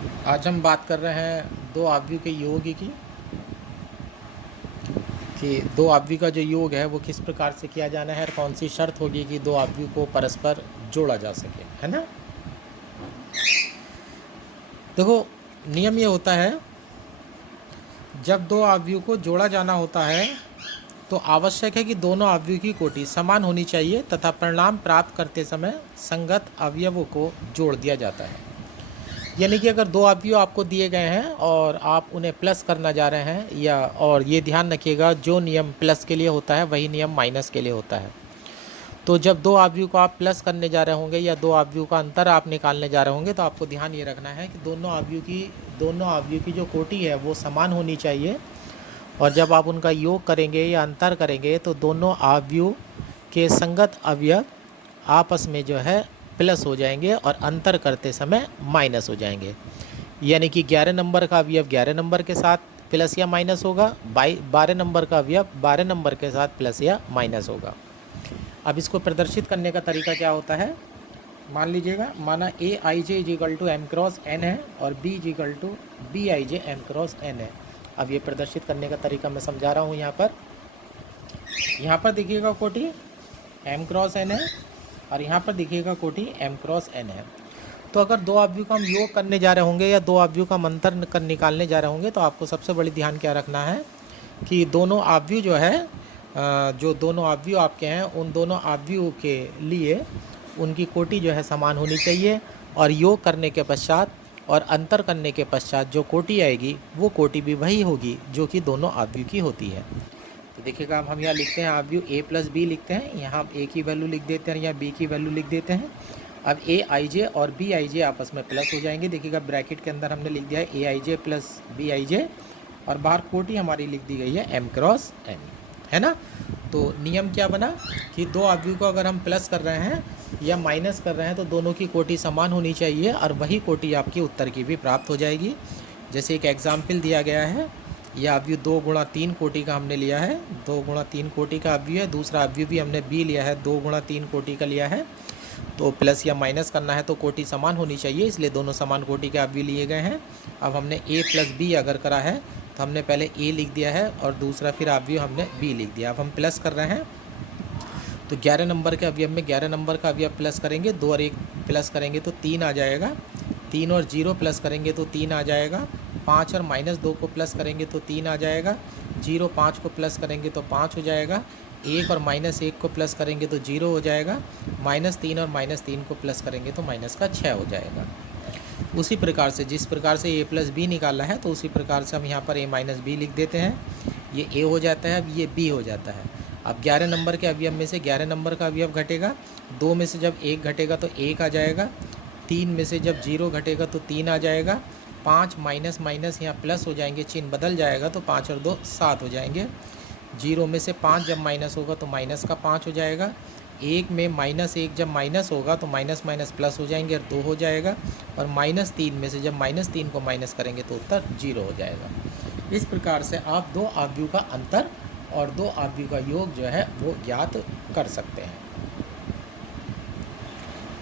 आज हम बात कर रहे हैं दो आव्यूह के योग की, कि दो आव्यूह का जो योग है वो किस प्रकार से किया जाना है और कौन सी शर्त होगी कि दो आव्यूह को परस्पर जोड़ा जा सके, है ना। देखो, नियम ये होता है, जब दो आव्यूह को जोड़ा जाना होता है तो आवश्यक है कि दोनों आव्यूह की कोटि समान होनी चाहिए तथा परिणाम प्राप्त करते समय संगत अवयवों को जोड़ दिया जाता है। यानी कि अगर दो अवयव आपको दिए गए हैं और आप उन्हें प्लस करना जा रहे हैं, या और ये ध्यान रखिएगा, जो नियम प्लस के लिए होता है वही नियम माइनस के लिए होता है। तो जब दो अवयव को आप प्लस करने जा रहे होंगे या दो अवयव का अंतर आप निकालने जा रहे होंगे, तो आपको ध्यान ये रखना है कि दोनों अवयव की जो कोटि है वो समान होनी चाहिए। और जब आप उनका योग करेंगे या अंतर करेंगे तो दोनों अवयव के संगत अवयव आपस में जो है प्लस हो जाएंगे और अंतर करते समय माइनस हो जाएंगे। यानी कि 11 नंबर का अवयव 11 नंबर के साथ प्लस या माइनस होगा, 12 नंबर का अवयव 12 नंबर के साथ प्लस या माइनस होगा। अब इसको प्रदर्शित करने का तरीका क्या होता है, मान लीजिएगा, माना A I J equal to M cross N है और B equal to B I J M cross N है। अब ये प्रदर्शित करने का तरीका मैं समझा रहा हूँ। यहाँ पर देखिएगा कोटि एम क्रॉस एन है और यहाँ पर देखिएगा कोटि एम क्रॉस एन है। तो अगर दो अवयव का हम योग करने जा रहे होंगे या दो अवयव का मंतर कर निकालने जा रहे होंगे, तो आपको सबसे बड़ी ध्यान क्या रखना है कि दोनों अवयव जो है, जो दोनों अवयव आपके हैं, उन दोनों अवयव के लिए उनकी कोटि जो है समान होनी चाहिए। और योग करने के पश्चात और अंतर करने के पश्चात जो कोटि आएगी वो कोटि भी वही होगी जो कि दोनों अवयव की होती है। तो देखिएगा, अब हम यहाँ लिखते हैं अवयव ए प्लस बी लिखते हैं, यहाँ ए की वैल्यू लिख देते हैं, यहाँ बी की वैल्यू लिख देते हैं। अब ए आई जे और बी आई जे आपस में प्लस हो जाएंगे। देखिएगा, ब्रैकेट के अंदर हमने लिख दिया है ए I J plus B I जे और बाहर कोटि हमारी लिख दी गई है एम क्रॉस एन, है ना। तो नियम क्या बना कि दो अवयव को अगर हम प्लस कर रहे हैं या माइनस कर रहे हैं तो दोनों की कोटि समान होनी चाहिए और वही कोटि आपकी उत्तर की भी प्राप्त हो जाएगी। जैसे एक एग्जाम्पल दिया गया है, यह अवयव 2 गुणा 3 कोटि का हमने लिया है, 2 गुणा 3 कोटि का अवयव है। दूसरा अवयव भी हमने बी लिया है, 2 गुणा 3 कोटि का लिया है। तो प्लस या माइनस करना है तो कोटि समान होनी चाहिए, इसलिए दोनों समान कोटि के अवयव लिए गए हैं। अब हमने ए प्लस बी अगर करा है तो हमने पहले ए लिख दिया है और दूसरा फिर अवयव हमने बी लिख दिया। अब हम प्लस कर रहे हैं तो 11 नंबर के अवयव में 11 नंबर का अवयव प्लस करेंगे, 2 और 1 प्लस करेंगे तो 3 आ जाएगा, 3 और 0 प्लस करेंगे तो 3 आ जाएगा, 5 और -2 को प्लस करेंगे तो 3 आ जाएगा, 0 5 को प्लस करेंगे तो 5 हो जाएगा, 1 और -1 को प्लस करेंगे तो 0 हो जाएगा, -3 और -3 को प्लस करेंगे तो माइनस का 6 हो जाएगा। उसी प्रकार से जिस प्रकार से ए प्लस बी निकाला है तो उसी प्रकार से हम यहाँ पर ए माइनस बी लिख देते हैं। ये ए हो जाता है, अब ये बी हो जाता है। अब 11 नंबर के अवयव में से 11 नंबर का अवयव घटेगा, 2 में से जब 1 घटेगा तो 1 आ जाएगा, 3 में से जब 0 घटेगा तो 3 आ जाएगा, 5 माइनस माइनस यहाँ प्लस हो जाएंगे, चिन्ह बदल जाएगा तो 5 और 2 7 हो जाएंगे। 0 में से 5 जब माइनस होगा तो माइनस का 5 हो जाएगा, 1 में -1 जब माइनस होगा तो माइनस माइनस प्लस हो जाएंगे और 2 हो जाएगा, और -3 में से जब -3 को माइनस करेंगे तो उत्तर 0 हो जाएगा। इस प्रकार से आप दो अवयव का अंतर और दो अवयव का योग जो है वो ज्ञात कर सकते हैं।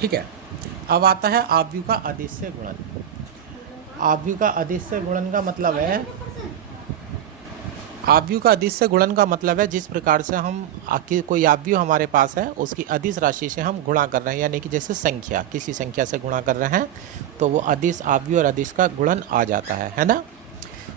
ठीक है, अब आता है अवयव का अदिश्य गुणन। अवयव का अदिश्य गुणन का मतलब है, अवयव का अदिश्य गुणन का मतलब है जिस प्रकार से हम कोई अवयव हमारे पास है उसकी अदिश राशि से हम गुणा कर रहे हैं, यानी कि जैसे संख्या, किसी संख्या से गुणा कर रहे हैं तो वो अदिश अवयव और अदिश का गुणन आ जाता है ना।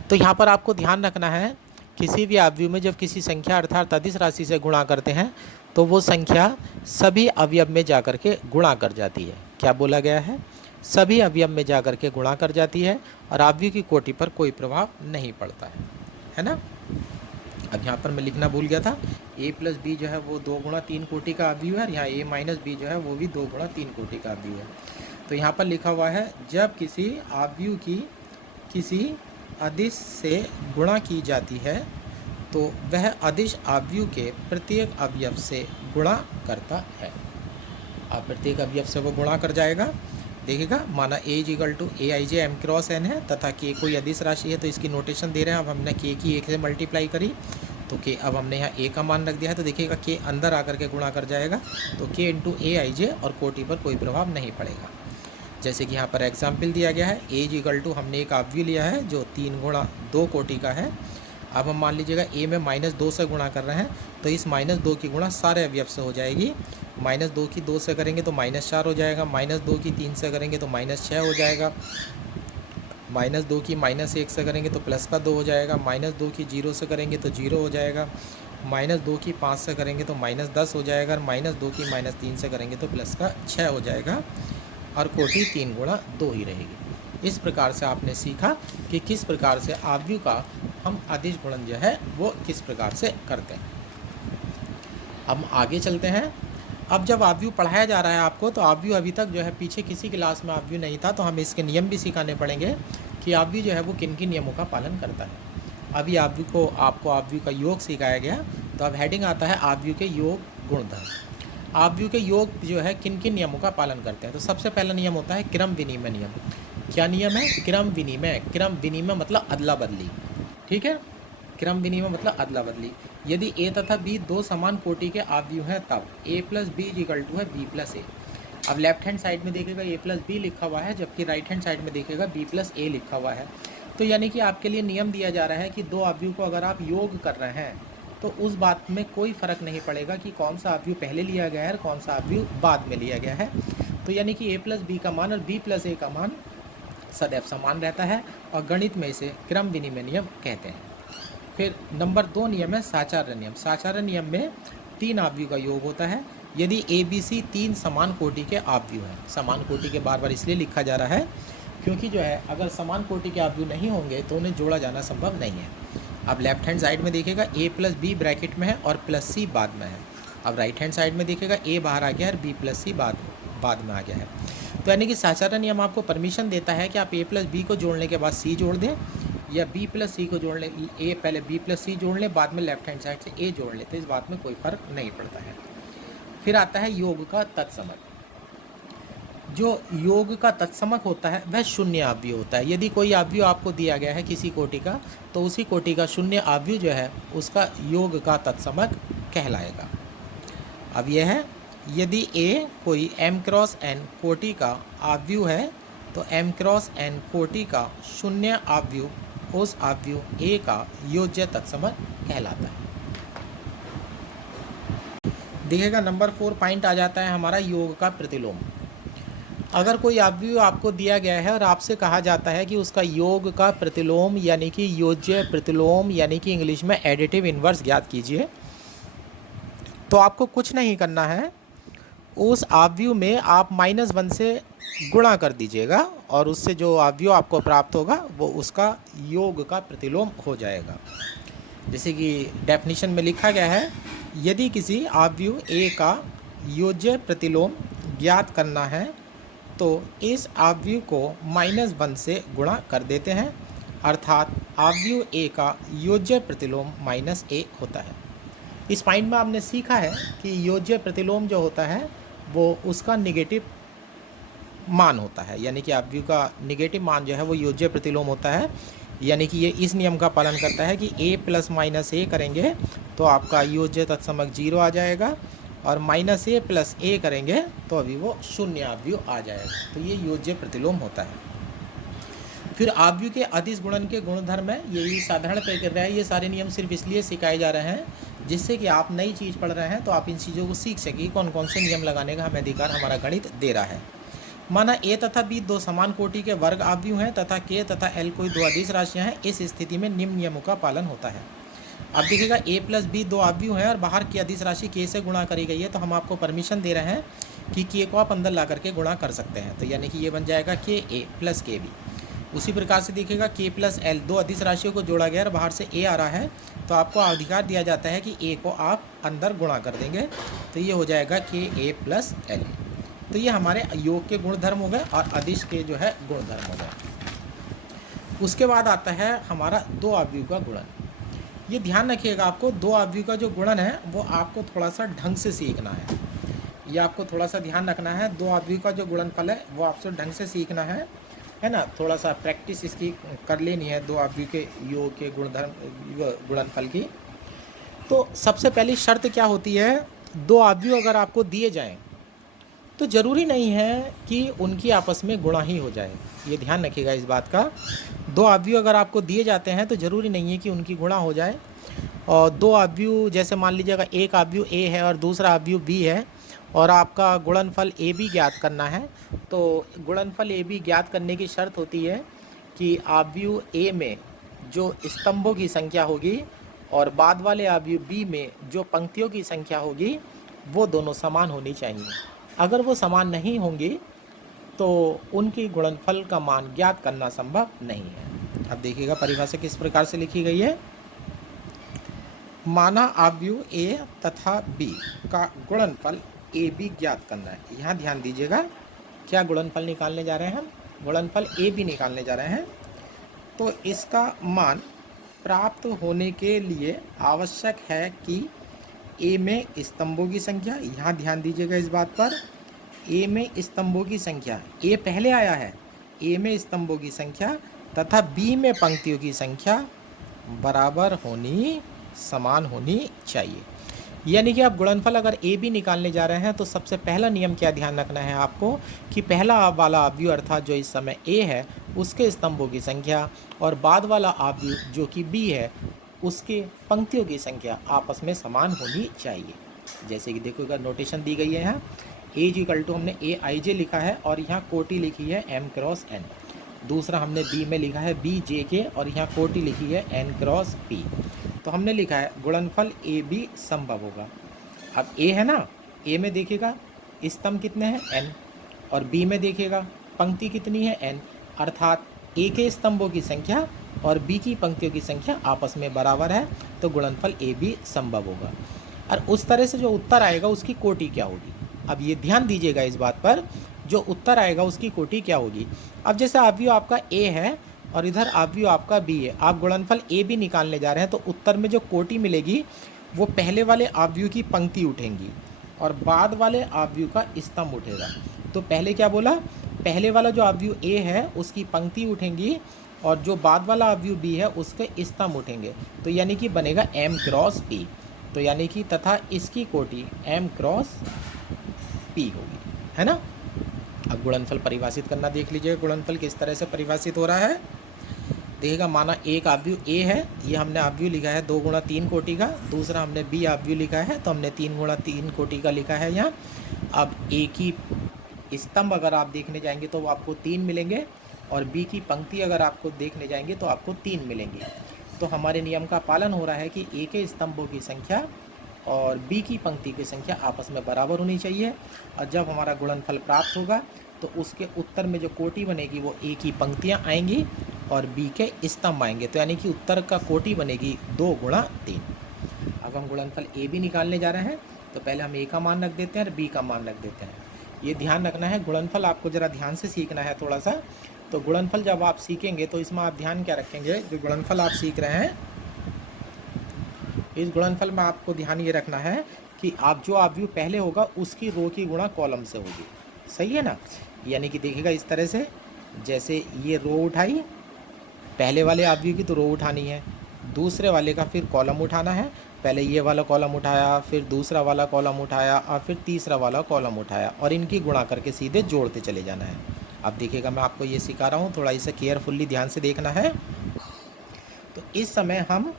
तो यहाँ पर आपको ध्यान रखना है, किसी भी अवयव में जब किसी संख्या अर्थात अदिश राशि से गुणा करते हैं तो वो संख्या सभी अवयव में जाकर के गुणा कर जाती है। क्या बोला गया है, सभी अवयव में जाकर के गुणा कर जाती है और अवयव की कोटि पर कोई प्रभाव नहीं पड़ता है ना। अब यहाँ पर मैं लिखना भूल गया था, ए प्लस बी जो है वो 2 गुणा 3 कोटि का अवयव है और यहाँ ए माइनस बी जो है वो भी 2 गुणा 3 कोटि का अवयव है। तो यहाँ पर लिखा हुआ है, जब किसी अवयव की किसी अदिश से गुणा की जाती है तो वह अदिश अवयव के प्रत्येक अवयव से गुणा करता है। अब प्रत्येक अवयव से वो गुणा कर जाएगा। देखिएगा, माना A is equal to A I J M cross N है तथा के कोई अदिश राशि है तो इसकी नोटेशन दे रहे हैं। अब हमने के की 1 से मल्टीप्लाई करी तो के, अब हमने यहाँ ए का मान रख दिया है तो देखिएगा के अंदर आकर के गुणा कर जाएगा, तो के इंटू ए आई जे और कोटि पर कोई प्रभाव नहीं पड़ेगा। जैसे कि यहाँ पर एग्जाम्पल दिया गया है, ए इज इक्वल टू, हमने एक अवयव लिया है जो 3 गुणा 2 कोटि का है। अब हम मान लीजिएगा ए में -2 से गुणा कर रहे हैं, तो इस -2 की गुणा सारे अवयव से हो जाएगी। -2 की 2 से करेंगे तो -4 हो जाएगा, -2 की 3 से करेंगे तो -6 हो जाएगा, -2 की -1 से करेंगे तो प्लस का 2 हो जाएगा, -2 की 0 से करेंगे तो 0 हो जाएगा, -2 की 5 से करेंगे तो -10 हो जाएगा, और -2 की -3 से करेंगे तो प्लस का 6 हो जाएगा, और कोटि 3 गुणा 2 ही रहेगी। इस प्रकार से आपने सीखा कि किस प्रकार से अवयव का हम अदिश गुणन जो है वो किस प्रकार से करते हैं। अब आगे चलते हैं। अब जब अवयव पढ़ाया जा रहा है आपको, तो अवयव अभी तक जो है पीछे किसी क्लास में अवयव नहीं था, तो हमें इसके नियम भी सिखाने पड़ेंगे कि अवयव जो है वो किन किन नियमों का पालन करता है। अभी अवयव को आपको अवयव का योग सिखाया गया, तो अब हेडिंग आता है अवयव के योग गुणधर्म। अवयव के योग जो है किन किन नियमों का पालन करते हैं। तो सबसे पहला नियम होता है क्रम विनिमय नियम। क्या नियम है? क्रम विनिमय। क्रम विनिमय मतलब अदला बदली, ठीक है। क्रम विनिमय मतलब अदला बदली। यदि ए तथा बी दो समान कोटि के अवयव हैं, तब a plus B equal to है b प्लस ए। अब लेफ्ट हैंड साइड में देखेगा a प्लस बी लिखा हुआ है, जबकि राइट हैंड साइड में देखेगा b प्लस ए लिखा हुआ है। तो यानी कि आपके लिए नियम दिया जा रहा है कि दो अवयव को अगर आप योग कर रहे हैं, तो उस बात में कोई फ़र्क नहीं पड़ेगा कि कौन सा अवयव पहले लिया गया है और कौन सा अवयव बाद में लिया गया है। तो यानी कि a प्लस बी का मान और b प्लस ए का मान सदैव समान रहता है, और गणित में इसे क्रम विनिमय नियम कहते हैं। फिर नंबर 2 नियम है साचार्य नियम। साचार्य नियम में 3 अवयव का योग होता है। यदि ए बी सी 3 समान कोटि के अवयव हैं, समान कोटि के बार बार इसलिए लिखा जा रहा है क्योंकि जो है अगर समान कोटि के अवयव नहीं होंगे तो उन्हें जोड़ा जाना संभव नहीं है। अब लेफ्ट हैंड साइड में देखेगा a प्लस बी ब्रैकेट में है और प्लस सी बाद में है। अब राइट हैंड साइड में देखेगा a बाहर आ गया है और b प्लस सी बाद में आ गया है। तो यानी कि साचार्य नियम आपको परमिशन देता है कि आप a प्लस बी को जोड़ने के बाद c जोड़ दें, या b प्लस सी को जोड़ लें, a पहले b प्लस सी जोड़ लें, बाद में लेफ्ट हैंड साइड से a जोड़ लें, तो इस बात में कोई फ़र्क नहीं पड़ता है। फिर आता है योग का तत्समक। जो योग का तत्समक होता है वह शून्य अवयव होता है। यदि कोई अवयव आपको दिया गया है किसी कोटि का, तो उसी कोटि का शून्य अवयव जो है उसका योग का तत्समक कहलाएगा। अब यह है, यदि a कोई m क्रॉस n कोटि का अवयव है, तो m क्रॉस n कोटि का शून्य अवयव उस अवयव a का योज्य तत्समक कहलाता है। देखिएगा नंबर 4 पॉइंट आ जाता है हमारा योग का प्रतिलोम। अगर कोई अवयव आपको दिया गया है और आपसे कहा जाता है कि उसका योग का प्रतिलोम यानी कि योज्य प्रतिलोम यानी कि इंग्लिश में एडिटिव इन्वर्स ज्ञात कीजिए, तो आपको कुछ नहीं करना है, उस अवयव में आप -1 से गुणा कर दीजिएगा और उससे जो अवयव आपको प्राप्त होगा वो उसका योग का प्रतिलोम हो जाएगा। जैसे कि डेफिनेशन में लिखा गया है, यदि किसी अवयव a का योज्य प्रतिलोम ज्ञात करना है तो इस अवयव को -1 से गुणा कर देते हैं, अर्थात अवयव a का योज्य प्रतिलोम -a होता है। इस पॉइंट में आपने सीखा है कि योज्य प्रतिलोम जो होता है वो उसका निगेटिव मान होता है, यानी कि अवयव का निगेटिव मान जो है वो योज्य प्रतिलोम होता है। यानी कि ये इस नियम का पालन करता है कि a प्लस -a करेंगे तो आपका योज्य तत्समक 0 आ जाएगा, और -a प्लस a करेंगे तो अभी वो शून्य अवयव आ जाएगा। तो ये योज्य प्रतिलोम होता है। फिर अवयव के अदिश गुणन के गुणधर्म है, यही साधारण प्रक्रिया है। ये सारे नियम सिर्फ इसलिए सिखाए जा रहे हैं जिससे कि आप नई चीज़ पढ़ रहे हैं तो आप इन चीज़ों को सीख सकें, कौन कौन से नियम लगाने का हमें अधिकार हमारा गणित दे रहा है। माना a तथा b दो समान कोटि के वर्ग अवयव हैं तथा k तथा l कोई दो अदिश राशियाँ हैं। इस स्थिति में निम्न नियमों का पालन होता है। अब देखिएगा a प्लस बी दो अवयव हैं और बाहर की अदिश राशि k से गुणा करी गई है, तो हम आपको परमिशन दे रहे हैं कि k को आप अंदर ला करके गुणा कर सकते हैं। तो यानी कि ये बन जाएगा k a plus k b। उसी प्रकार से देखिएगा k प्लस l दो अदिश राशियों को जोड़ा गया और बाहर से a आ रहा है, तो आपको अधिकार दिया जाता है कि a को आप अंदर गुणा कर देंगे, तो ये हो जाएगा k a प्लस l। तो ये हमारे योग के गुणधर्म हो गए और अदिश के जो है गुणधर्म हो गए। उसके बाद आता है हमारा दो अवयव का गुणन। ये ध्यान रखिएगा, आपको दो अवयव का जो गुणन है वो आपको थोड़ा सा ढंग से सीखना है। ये आपको थोड़ा सा ध्यान रखना है, दो अवयव का जो गुणनफल है वो आपसे ढंग से सीखना है ना। थोड़ा सा प्रैक्टिस इसकी कर लेनी है दो अवयव के योग के गुणनफल की। तो सबसे पहली शर्त क्या होती है, दो अवयव अगर आपको दिए जाएं तो ज़रूरी नहीं है कि उनकी आपस में गुणा ही हो जाए, ये ध्यान रखिएगा इस बात का। दो अवयव अगर आपको दिए जाते हैं तो ज़रूरी नहीं है कि उनकी गुणा हो जाए। और दो अवयव जैसे मान लीजिएगा एक अवयव ए है और दूसरा अवयव बी है और आपका गुणनफल ए बी ज्ञात करना है, तो गुणनफल ए बी ज्ञात करने की शर्त होती है कि अवयव ए में जो स्तंभों की संख्या होगी और बाद वाले अवयव बी में जो पंक्तियों की संख्या होगी वो दोनों समान होनी चाहिए। अगर वो समान नहीं होंगी तो उनकी गुणनफल का मान ज्ञात करना संभव नहीं है। अब देखिएगा परिभाषा किस प्रकार से लिखी गई है। माना अवयव ए तथा बी का गुणनफल ए बी ज्ञात करना है। यहाँ ध्यान दीजिएगा, क्या गुणनफल निकालने जा रहे हैं हम? गुणनफल ए बी निकालने जा रहे हैं। तो इसका मान प्राप्त होने के लिए आवश्यक है कि ए में स्तंभों की संख्या, यहाँ ध्यान दीजिएगा इस बात पर, ए में स्तंभों की संख्या, ए पहले आया है, ए में स्तंभों की संख्या तथा बी में पंक्तियों की संख्या बराबर होनी, समान होनी चाहिए। यानी कि आप गुणनफल अगर ए बी निकालने जा रहे हैं तो सबसे पहला नियम क्या ध्यान रखना है आपको कि पहला वाला अवयव अर्थात जो इस समय ए है उसके स्तंभों की संख्या और बाद वाला अवयव जो कि बी है उसके पंक्तियों की संख्या आपस में समान होनी चाहिए। जैसे कि देखो अगर नोटेशन दी गई है यहाँ ए इज इक्वल टू हमने ए आई जे लिखा है और यहाँ कोटि लिखी है एम क्रॉस एन। दूसरा हमने बी में लिखा है बी जे के और यहाँ कोटि लिखी है एन क्रॉस पी। तो हमने लिखा है गुणनफल ए बी संभव होगा। अब ए है ना, ए में देखिएगा स्तंभ कितने हैं एन और बी में देखिएगा पंक्ति कितनी है एन, अर्थात ए के स्तंभों की संख्या और बी की पंक्तियों की संख्या आपस में बराबर है, तो गुणनफल ए बी संभव होगा। और उस तरह से जो उत्तर आएगा उसकी कोटि क्या होगी, अब ये ध्यान दीजिएगा इस बात पर, जो उत्तर आएगा उसकी कोटि क्या होगी। अब जैसे अवयव आपका ए है और इधर अवयव आपका बी है, आप गुणनफल ए बी निकालने जा रहे हैं, तो उत्तर में जो कोटि मिलेगी वो पहले वाले अवयव की पंक्ति उठेंगी और बाद वाले अवयव का स्तंभ उठेगा। तो पहले क्या बोला, पहले वाला जो अवयव ए है उसकी पंक्ति उठेंगी और जो बाद वाला अवयव बी है उसके स्तंभ उठेंगे, तो यानी कि बनेगा एम क्रॉस पी। तो यानी कि तथा इसकी कोटि एम क्रॉस पी होगी, है ना। अब गुणनफल परिभाषित करना देख लीजिए, गुणनफल किस तरह से परिभाषित हो रहा है। देखिएगा माना एक अवयव ए है, ये हमने अवयव लिखा है 2 गुणा 3 कोटि का, दूसरा हमने बी अवयव लिखा है तो हमने 3 गुणा 3 कोटि का लिखा है यहाँ। अब ए की स्तंभ अगर आप देखने जाएंगे तो आपको 3 मिलेंगे और बी की पंक्ति अगर आपको देखने जाएंगे तो आपको 3 मिलेंगी। तो हमारे नियम का पालन हो रहा है कि ए के स्तंभों की संख्या और बी की पंक्ति की संख्या आपस में बराबर होनी चाहिए। और जब हमारा गुणनफल प्राप्त होगा तो उसके उत्तर में जो कोटि बनेगी वो ए की पंक्तियाँ आएंगी और बी के स्तंभ आएंगे, तो यानी कि उत्तर का कोटि बनेगी 2 गुणा 3। अब हम गुणनफल ए बी निकालने जा रहे हैं तो पहले हम ए का मान रख देते हैं और बी का मान रख देते हैं। ये ध्यान रखना है, गुणनफल आपको ज़रा ध्यान से सीखना है थोड़ा सा। तो गुणनफल जब आप सीखेंगे तो इसमें आप ध्यान क्या रखेंगे, जो गुणनफल आप सीख रहे हैं इस गुणनफल में आपको ध्यान ये रखना है कि आप जो अवयव पहले होगा उसकी रो की गुणा कॉलम से होगी, सही है ना। यानी कि देखिएगा इस तरह से, जैसे ये रो उठाई, पहले वाले अवयव की तो रो उठानी है, दूसरे वाले का फिर कॉलम उठाना है, पहले ये वाला कॉलम उठाया, फिर दूसरा वाला कॉलम उठाया और फिर तीसरा वाला कॉलम उठाया और इनकी गुणा करके सीधे जोड़ते चले जाना है। अब देखिएगा मैं आपको ये सिखा रहा हूँ, थोड़ा इसे केयरफुल्ली ध्यान से देखना है। तो इस समय हम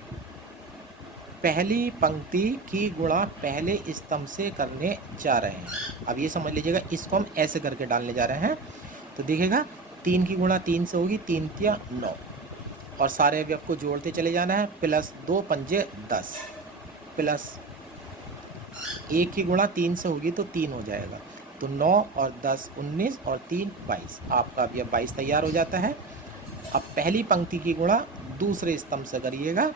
पहली पंक्ति की गुणा पहले स्तंभ से करने जा रहे हैं। अब ये समझ लीजिएगा, इसको हम ऐसे करके डालने जा रहे हैं। तो देखिएगा 3 की गुणा 3 से होगी, 3 तिया 9 और सारे अवयव को जोड़ते चले जाना है, प्लस 2 पंजे 10 प्लस 1 की गुणा 3 से होगी तो 3 हो जाएगा, तो 9 और 10 19 और 3 22, आपका अवयव 22 तैयार हो जाता है। अब पहली पंक्ति की गुणा दूसरे स्तंभ से करिएगा,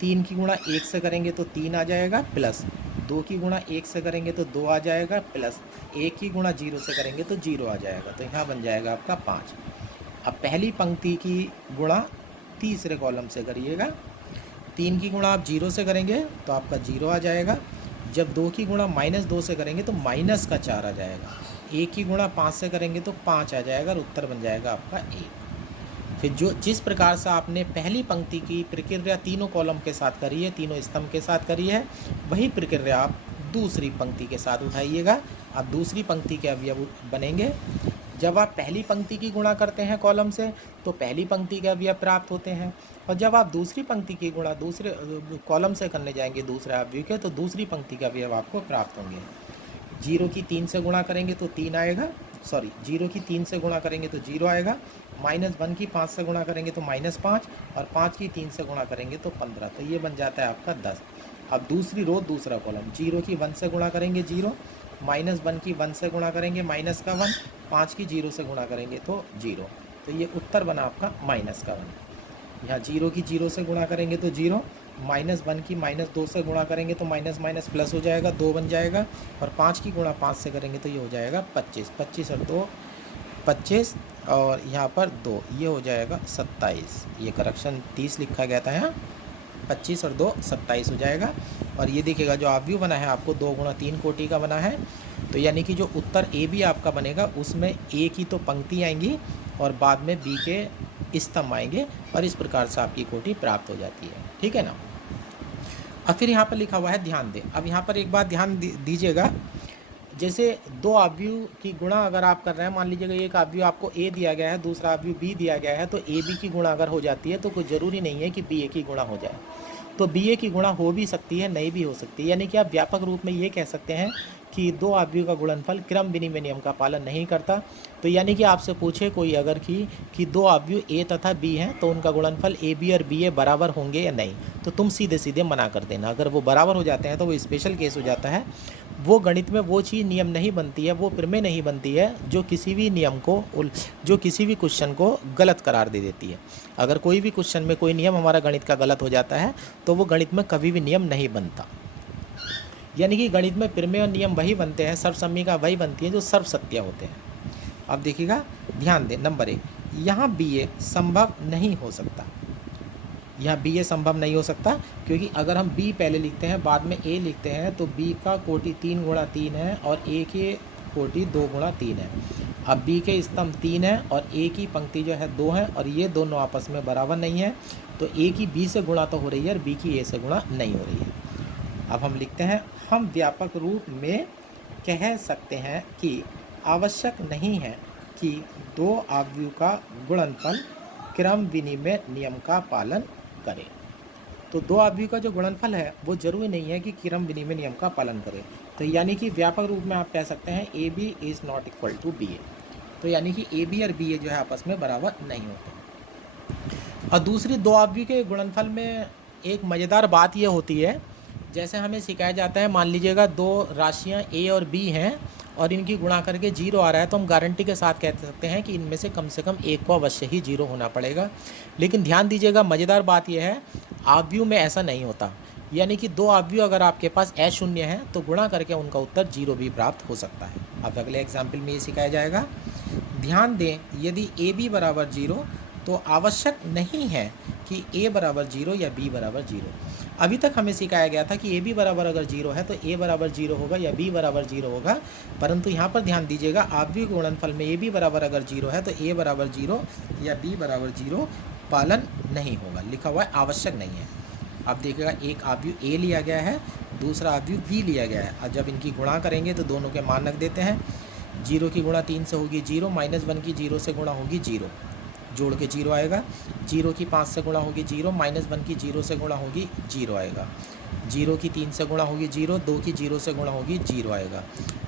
3 की गुणा 1 से करेंगे तो 3 आ जाएगा, प्लस 2 की गुणा 1 से करेंगे तो 2 आ जाएगा, प्लस 1 की गुणा 0 से करेंगे तो 0 आ जाएगा, तो यहाँ बन जाएगा आपका 5। अब पहली पंक्ति की गुणा तीसरे कॉलम से करिएगा, 3 की गुणा आप 0 से करेंगे तो आपका 0 आ जाएगा, जब 2 की गुणा -2 से करेंगे तो माइनस का 4 आ जाएगा, 1 की गुणा 5 से करेंगे तो 5 आ जाएगा और उत्तर बन जाएगा आपका 1। फिर जो जिस प्रकार से आपने पहली पंक्ति की प्रक्रिया तीनों कॉलम के साथ करी है, तीनों स्तंभ के साथ करी है, वही प्रक्रिया आप दूसरी पंक्ति के साथ उठाइएगा अब दूसरी पंक्ति के अवयव बनेंगे। जब आप पहली पंक्ति की गुणा करते हैं कॉलम से तो पहली पंक्ति के अवयव प्राप्त होते हैं, और जब आप दूसरी पंक्ति की गुणा दूसरे कॉलम से करने जाएंगे दूसरे अवयव के, तो दूसरी पंक्ति के अवयव आपको प्राप्त होंगे। 0 की 3 से गुणा करेंगे तो 3 आएगा, 0 की 3 से गुणा करेंगे तो 0 आएगा, -1 की 5 से गुणा करेंगे तो -5, और 5 की 3 से गुणा करेंगे तो 15, तो ये बन जाता है आपका 10। अब दूसरी रो दूसरा कॉलम, 0 की 1 से गुणा करेंगे 0, -1 की 1 से गुणा करेंगे -1, 5 की 0 से गुणा करेंगे तो 0, तो ये उत्तर बना आपका -1। यहाँ 0 की 0 से गुणा करेंगे तो 0, -1 की -2 से गुणा करेंगे तो माइनस माइनस प्लस हो जाएगा, 2 बन जाएगा, और 5 की गुणा 5 से करेंगे तो ये हो जाएगा 25, 25 और 2 25, और यहाँ पर 2 ये हो जाएगा 27। ये करेक्शन 30 लिखा गया था यहाँ, 25 और 2 27 हो जाएगा। और ये देखिएगा जो अवयव बना है आपको 2 गुणा 3 कोटि का बना है, तो यानी कि जो उत्तर ए बी आपका बनेगा उसमें ए की तो पंक्ति आएंगी और बाद में बी के स्तंभ आएंगे, और इस प्रकार से आपकी कोटि प्राप्त हो जाती है। ठीक है ना। अब फिर यहाँ पर लिखा हुआ है ध्यान दें। अब यहाँ पर एक बात ध्यान दीजिएगा, जैसे 2 अवयव की गुणा अगर आप कर रहे हैं, मान लीजिएगा एक अवयव आपको ए दिया गया है, दूसरा अवयव बी दिया गया है, तो ए बी की गुणा अगर हो जाती है तो कोई ज़रूरी नहीं है कि बी ए की गुणा हो जाए। तो बी ए की गुणा हो भी सकती है, नहीं भी हो सकती है, यानी कि आप व्यापक रूप में ये कह सकते हैं कि 2 अवयव का गुणनफल क्रम विनिमय नियम का पालन नहीं करता। तो यानी कि आपसे पूछे कोई अगर कि 2 अवयव ए तथा बी हैं तो उनका गुणनफल ए बी और बी ए बराबर होंगे या नहीं, तो तुम सीधे सीधे मना कर देना। अगर वो बराबर हो जाते हैं तो वो स्पेशल केस हो जाता है, वो गणित में वो चीज़ नियम नहीं बनती है, वो प्रमेय नहीं बनती है जो किसी भी नियम को, जो किसी भी क्वेश्चन को गलत करार दे देती है। अगर कोई भी क्वेश्चन में कोई नियम हमारा गणित का गलत हो जाता है तो वो गणित में कभी भी नियम नहीं बनता। यानी कि गणित में प्रमेय और नियम वही बनते हैं, सर्वसम्मिका वही बनती है जो सर्व सत्य होते हैं। अब देखिएगा ध्यान दें, नंबर 1 यहाँ बी ए संभव नहीं हो सकता। यहाँ बी ए संभव नहीं हो सकता क्योंकि अगर हम बी पहले लिखते हैं बाद में ए लिखते हैं तो बी का कोटि 3 गुणा 3 है और ए के कोटि 2 गुणा 3 है। अब बी के स्तंभ 3 है और ए की पंक्ति जो है 2 है, और ये दोनों आपस में बराबर नहीं है, तो ए की बी से गुणा तो हो रही है और बी की ए से गुणा नहीं हो रही है। अब हम लिखते हैं, हम व्यापक रूप में कह सकते हैं कि आवश्यक नहीं है कि 2 अवयव का गुणनफल क्रम विनिमय नियम का पालन करें। तो 2 अवयव का जो गुणनफल है वो जरूरी नहीं है कि क्रम विनिमय नियम का पालन करें। तो यानी कि व्यापक रूप में आप कह सकते हैं A B is not equal to B A. तो यानी कि ए बी और बी ए जो है आपस में बराबर नहीं होते। और दूसरी 2 अवयव के गुणनफल में एक मज़ेदार बात यह होती है, जैसे हमें सिखाया जाता है, मान लीजिएगा 2 राशियाँ ए और बी हैं और इनकी गुणा करके 0 आ रहा है, तो हम गारंटी के साथ कह सकते हैं कि इनमें से कम एक को अवश्य ही 0 होना पड़ेगा। लेकिन ध्यान दीजिएगा, मज़ेदार बात यह है अवयव में ऐसा नहीं होता। यानी कि 2 अवयव अगर आपके पास A0 है तो गुणा करके उनका उत्तर 0 भी प्राप्त हो सकता है। अब अगले एग्जाम्पल में ये सिखाया जाएगा। ध्यान दें, यदि ए बी बराबर 0 तो आवश्यक नहीं है कि ए बराबर 0 या बी बराबर 0। अभी तक हमें सिखाया गया था कि ए बी बराबर अगर 0 है तो ए बराबर 0 होगा या बी बराबर 0 होगा, परंतु यहाँ पर ध्यान दीजिएगा अवयव गुणनफल में ए बी बराबर अगर 0 है तो ए बराबर 0 या बी बराबर 0 पालन नहीं होगा, लिखा हुआ है आवश्यक नहीं है। अब देखिएगा, एक अवयव ए लिया गया है, दूसरा अवयव बी लिया गया है, और जब इनकी गुणा करेंगे तो दोनों के मान रख देते हैं। 0 की गुणा 3 से होगी 0, -1 की 0 से गुणा होगी 0, जोड़ के 0 आएगा। 0 की 5 से गुणा होगी 0, -1 की 0 से गुणा होगी 0 आएगा। 0 की 3 से गुणा होगी 0, 2 की 0 से गुणा होगी 0 आएगा।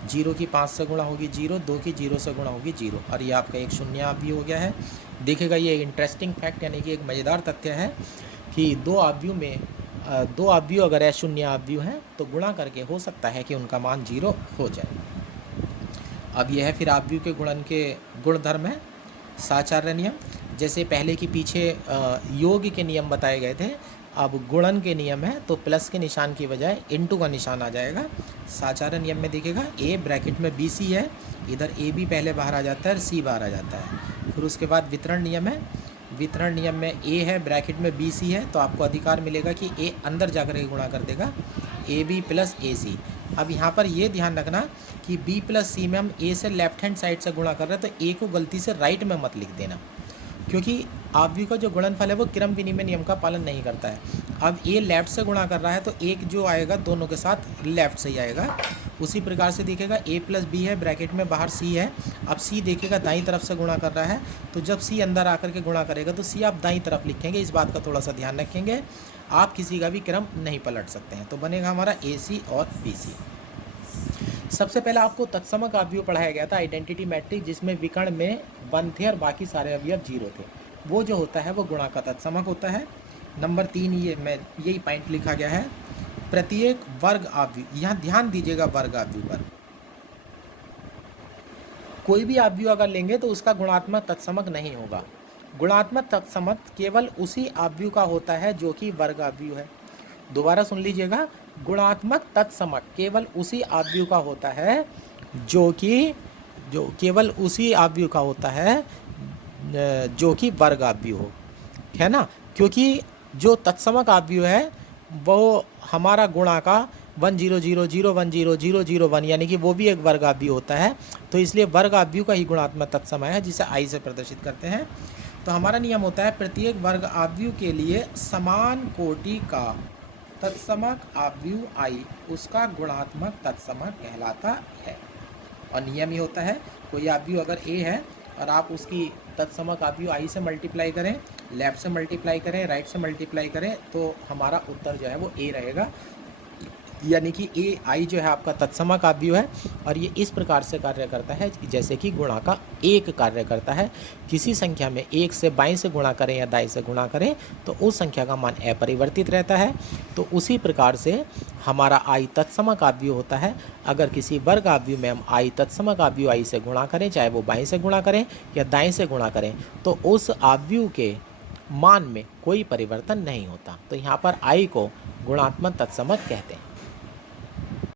0 की 5 से गुणा होगी 0, 2 की 0 से गुणा होगी 0, और ये आपका एक शून्य अवयव हो गया है। देखिएगा, ये इंटरेस्टिंग फैक्ट यानी कि एक मज़ेदार तथ्य है कि 2 अवयव में 2 अवयव अगर शून्य अवयव हैं तो गुणा करके हो सकता है कि उनका मान 0 हो जाए। अब यह है फिर अवयव के गुणन के गुणधर्म है, साचार्य नियम। जैसे पहले की पीछे योग के नियम बताए गए थे, अब गुणन के नियम है तो प्लस के निशान की बजाय इनटू का निशान आ जाएगा। साचार्य नियम में देखिएगा, ए ब्रैकेट में बी सी है, इधर ए बी पहले बाहर आ जाता है और सी बाहर आ जाता है। फिर उसके बाद वितरण नियम है, वितरण नियम में ए है ब्रैकेट में बी सी है, तो आपको अधिकार मिलेगा कि ए अंदर जाकर के गुणा कर देगा, ए बी प्लस ए सी। अब यहाँ पर ये ध्यान रखना कि बी प्लस सी में हम ए से लेफ्ट हैंड साइड से गुणा कर रहे हैं, तो ए को गलती से राइट में मत लिख देना, क्योंकि आव्यूह का जो गुणनफल है वो क्रम विनिमय नियम का पालन नहीं करता है। अब ए लेफ्ट से गुणा कर रहा है तो एक जो आएगा दोनों के साथ लेफ्ट से ही आएगा। उसी प्रकार से देखेगा ए प्लस बी है, ब्रैकेट में बाहर सी है। अब सी देखेगा दाईं तरफ से गुणा कर रहा है, तो जब सी अंदर आकर के गुणा करेगा तो सी आप दाईं तरफ लिखेंगे। इस बात का थोड़ा सा ध्यान रखेंगे, आप किसी का भी क्रम नहीं पलट सकते हैं। तो बनेगा हमारा ए सी और बी सी। सबसे पहले आपको तत्समक अवयव पढ़ाया गया था, आइडेंटिटी मैट्रिक्स, जिसमें विकर्ण में 1 थे और बाकी सारे अवयव 0 थे। वो जो होता है वो गुणा का तत्समक होता है। नंबर 3 ये मैं यही पॉइंट लिखा गया है, प्रत्येक वर्ग अवयव, यहाँ ध्यान दीजिएगा वर्ग अवयव पर। कोई भी अवयव अगर लेंगे तो उसका गुणात्मक तत्समक नहीं होगा। गुणात्मक तत्समक केवल उसी अवयव का होता है जो कि वर्ग अवयव है। दोबारा सुन लीजिएगा, गुणात्मक तत्समक केवल उसी अवयव का होता है जो केवल उसी अवयव का होता है जो कि वर्ग अवयव हो, है ना। क्योंकि जो तत्समक अवयव है वो हमारा गुणा का 1 0 0 0 1 0 0 0 1 यानी कि वो भी एक वर्ग अवयव होता है। तो इसलिए वर्ग अवयव का ही गुणात्मक तत्समय है, जिसे आई से प्रदर्शित करते हैं। तो हमारा नियम होता है, प्रत्येक वर्ग अवयव के लिए समान कोटि का तत्समक अवयव आई उसका गुणात्मक तत्समक कहलाता है। और नियम ही होता है, कोई अवयव अगर ए है और आप उसकी तत्समक अवयव आई से मल्टीप्लाई करें, लेफ्ट से मल्टीप्लाई करें, राइट से मल्टीप्लाई करें, तो हमारा उत्तर जो है वो ए रहेगा। यानी कि ए आई जो है आपका तत्समक अवयव है, और ये इस प्रकार से कार्य करता है जैसे कि गुणा का एक कार्य करता है। किसी संख्या में एक से बाईं से गुणा करें या दाईं से गुणा करें तो उस संख्या का मान अपरिवर्तित रहता है। तो उसी प्रकार से हमारा आई तत्समक अवयव होता है। अगर किसी वर्ग अवयव में हम आई तत्समक अवयव आई से गुणा करें, चाहे वो बाईं से गुणा करें या दाईं से गुणा करें, तो उस अवयव के मान में कोई परिवर्तन नहीं होता। तो यहाँ पर आई को गुणात्मक तत्समक कहते हैं।